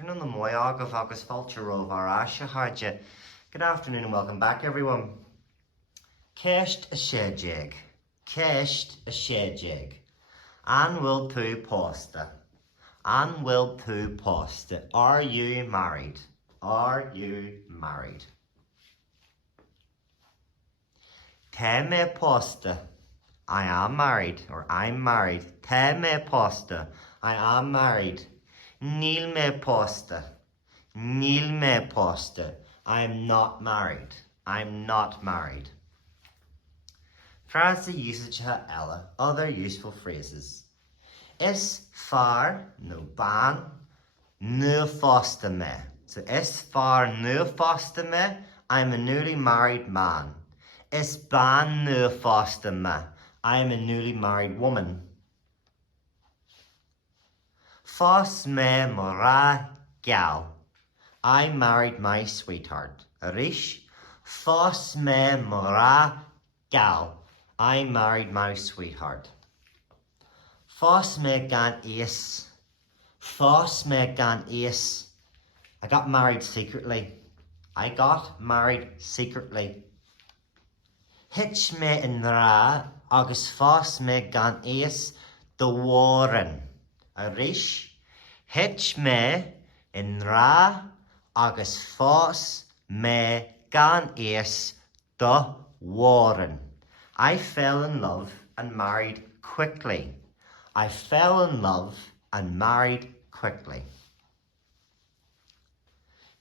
Turn on the moyag agus falter of our asha harja. Good afternoon and welcome back, everyone. Keist a shedjeg. Keist a shedjeg. An will tu pósta. An will tu pósta. Are you married? Are you married? Te me pósta. I am married, or I'm married. Te me pósta. I am married. Níl me pósta. Níl me pósta. I'm not married. I'm not married. Frasa usage ha ella. Other useful phrases. Is far no ban nu fosta me. So is far nu fosta me. I'm a newly married man. Is ban nu fosta me. I'm a newly married woman. Fos me mora gal. I married my sweetheart. Arish. Fos me mora gal. I married my sweetheart. Fos me gan ace. Fos me gan ace. I got married secretly. I got married secretly. Hitch me in ra agus fos me gan ace the warren. Arish. Hitch me in ra agus fos me gan ace the warren. I fell in love and married quickly. I fell in love and married quickly.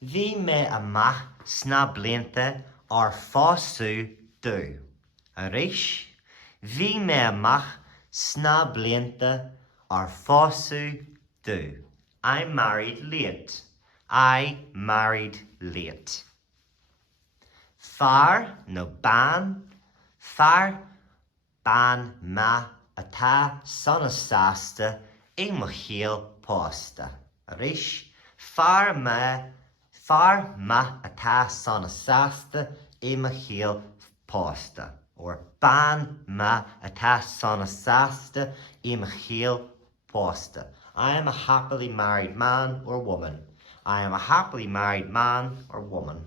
Vi me amach sna blianta ar fosú du. Arish. Vi me amach sna blianta ar fosú du. I married late. I married late. Far no ban. Far ban ma ata sonasasta I mochil pósta. Arish. Far ma ata sonasasta I mochil pósta. Or ban ma ata sonasasta I mochil pósta. I am a happily married man or woman. I am a happily married man or woman.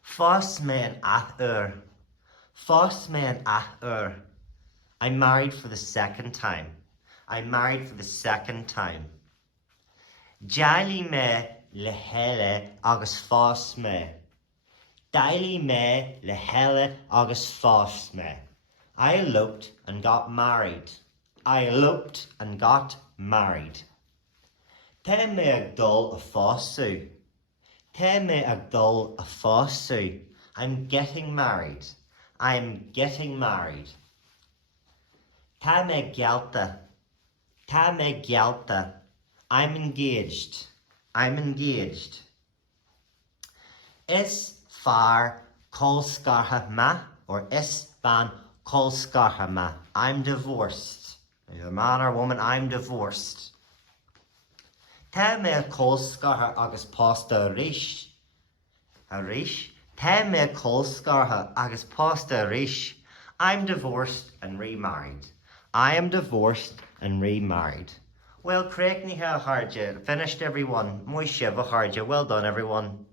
Fos me an ath Fos me an ath I'm married for the second time. I'm married for the second time. Daili me le hele agus fos me. Daili me le hele agus fos me. I eloped and got married. I eloped and got married. Te me ag dul a fosú. Te me ag dul a fosú. I'm getting married. I'm getting married. Ta me gialta. Ta me gialta. I'm engaged. I'm engaged. Is far colscarha ma or is ban colscarha ma. I'm divorced. Either man or woman, I'm divorced. Ta me colscarha agus pósta rish. Arish. Ta me colscarha agus pósta rish. I'm divorced and remarried. I am divorced and remarried. Well, Craig ni ha harja. Finished everyone. Muy shiva harja. Well done, everyone.